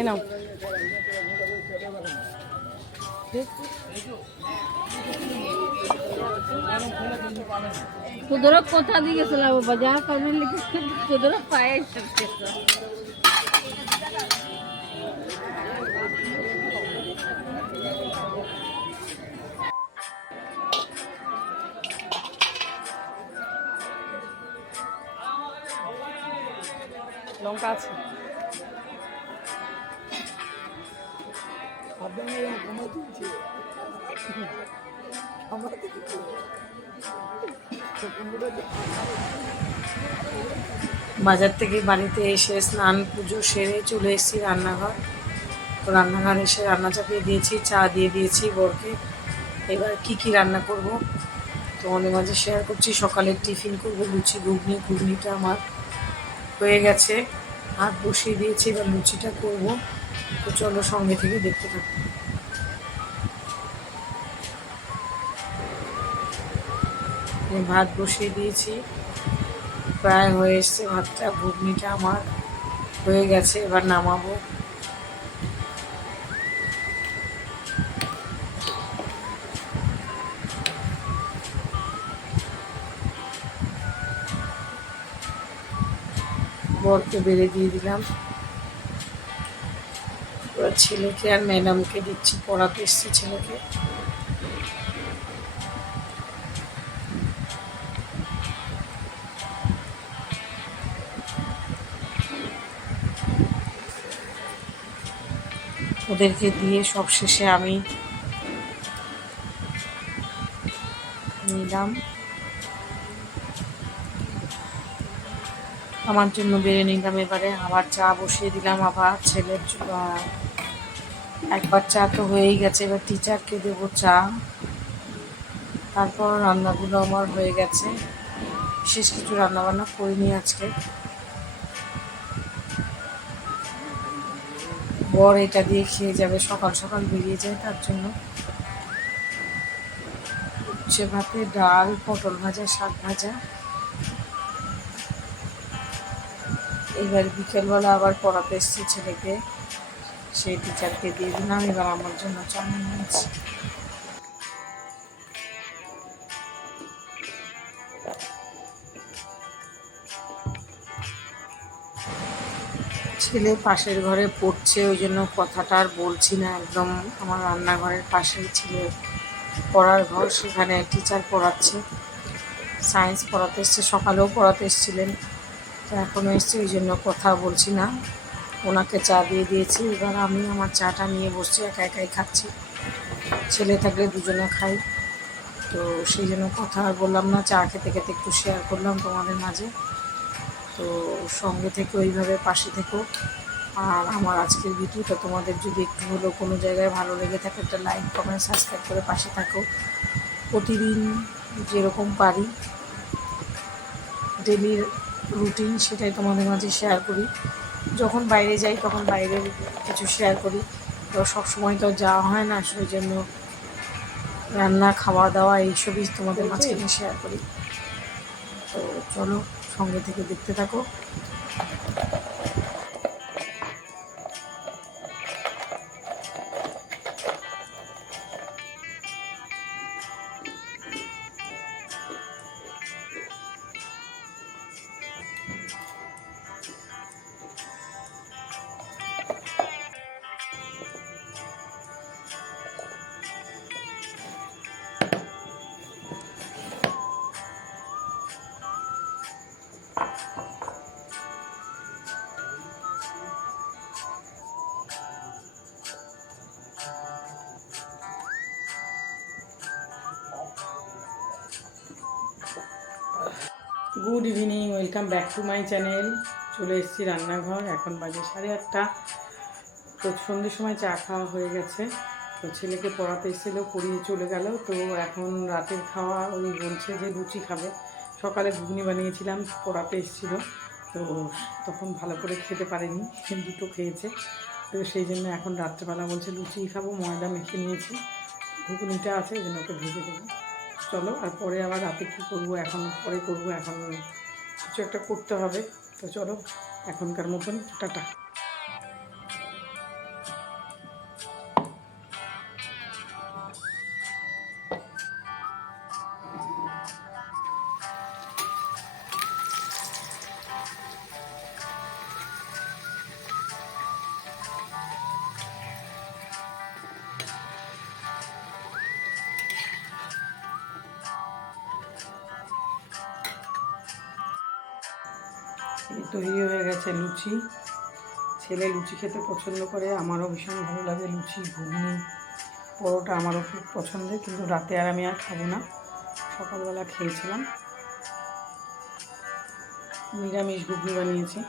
নাও। তোদের কোথা দিয়ে গেছিল বাজার করবে লিখে পায়ে লঙ্কা আছে? বাজার থেকে বাড়িতে এসে স্নান, পুজো সেরে চলে এসেছি রান্নাঘর। তো রান্নাঘর এসে রান্না চাপিয়ে দিয়েছি, চা দিয়ে দিয়েছি বরকে। এবার কি কি রান্না করব তোমাদের মাঝে শেয়ার করছি। সকালের টিফিন করব, লুচি, ঘুগনি, ঘুগনিটা আমার হয়ে গেছে। ভাত বসিয়ে দিয়েছি, এবার লুচিটা করব। চলো সঙ্গে থেকে দেখতে থাকো। ভাত বসিয়ে দিয়েছি। প্রায় হয়ে এসছে ভাতটা, ঘুগনিটা আমার হয়ে গেছে, এবার নামাবো। বরকে বেড়ে দিয়ে দিলাম। এবার ছেলেকে আর ম্যাডামকে দিচ্ছি, পড়াতে এসছে ছেলেকে। ওদেরকে দিয়ে সব শেষে আমি নিলাম। আমার জন্য বেড়ে নিলাম এবারে। আবার চা বসিয়ে দিলাম আবার ছেলের একবার চা তো হয়েই গেছে, এবার টিচারকে দেবো চা। তারপর রান্নাগুলো আমার হয়ে গেছে। বিশেষ কিছু রান্নাবান্না করিনি আজকে। বর এটা দিয়ে খেয়ে যাবে, সকাল সকাল বেরিয়ে যায় তার জন্য। উচ্ছে ভাতে ডাল, পটল ভাজা, শাক ভাজা। এবার বিকেলবেলা আবার পড়াতে এসছি ছেলেকে। সেই টিচারকে দিয়ে দিলাম, এবার আমার জন্য চা নিয়ে ছেলে পাশের ঘরে পড়ছে, ওই জন্য কথাটা আর বলছি না, একদম আমার রান্নাঘরের পাশেই ছিল পড়ার ঘর, সেখানে টিচার পড়াচ্ছে। সায়েন্স পড়াতে এসছে, সকালেও পড়াতে এসেছিলেন, তো এখনও এসছে, ওই জন্য কথা বলছি না। ওনাকে চা দিয়ে দিয়েছি। এবার আমি আমার চাটা নিয়ে বসছি, একা একাই খাচ্ছি। ছেলে থাকলে দুজনে খাই। তো সেই জন্য কথা আর বললাম না, চা খেতে খেতে একটু শেয়ার করলাম তোমাদের মাঝে। তো সঙ্গে থেকে ওইভাবে পাশে থেকো। আর আমার আজকের ভিডিওটা তোমাদের যদি একটু হলেও কোনো জায়গায় ভালো লেগে থাকে, একটা লাইক কমেন্ট সাবস্ক্রাইব করে পাশে থাকো। প্রতিদিন যেরকম পারি ডেলির রুটিন সেটাই তোমাদের মাঝে শেয়ার করি। যখন বাইরে যাই তখন বাইরের কিছু শেয়ার করি। তো সবসময় তো যাওয়া হয় না সেই জন্য রান্না খাওয়া দাওয়া এইসবই তোমাদের মাঝখানে শেয়ার করি। তো চলো সঙ্গে থেকে দেখতে থাকো। Good evening welcome back to my channel চলে এসেছি রান্নাঘর, এখন বাজে সাড়ে আটটা। তো সন্ধ্যের সময় চা খাওয়া হয়ে গেছে। তো ছেলেকে পড়াতে এসেছিল, পড়িয়ে চলে গেল। তো এখন রাতের খাওয়া ওই বলছে যে লুচি খাবে। সকালে ঘুগনি বানিয়েছিলাম, পড়াতে এসেছিল। তো তখন ভালো করে খেতে পারেনি দুটো খেয়েছে। তো সেই জন্য এখন রাত্রেবেলা বলছে লুচি খাব, ময়দা মেখে নিয়েছি। ঘুগনিটা আছে এই জন্য ওকে ভেজে দেবো। চলো, আর পরে আবার রাতে কী করব, এখন পরে করব, এখন কিছু একটা করতে হবে। তো চলো, এখনকার মতন, টাটা। তৈরি হয়ে গেছে লুচি। ছেলে লুচি খেতে পছন্দ করে, আমারও ভীষণ ভালো লাগে লুচি, ঘুগনি, পরোটা আমারও খুব পছন্দের, কিন্তু রাতে আর আমি আর খাব না। সকালবেলা খেয়েছিলাম। নিরামিষ ঘুগনি বানিয়েছি।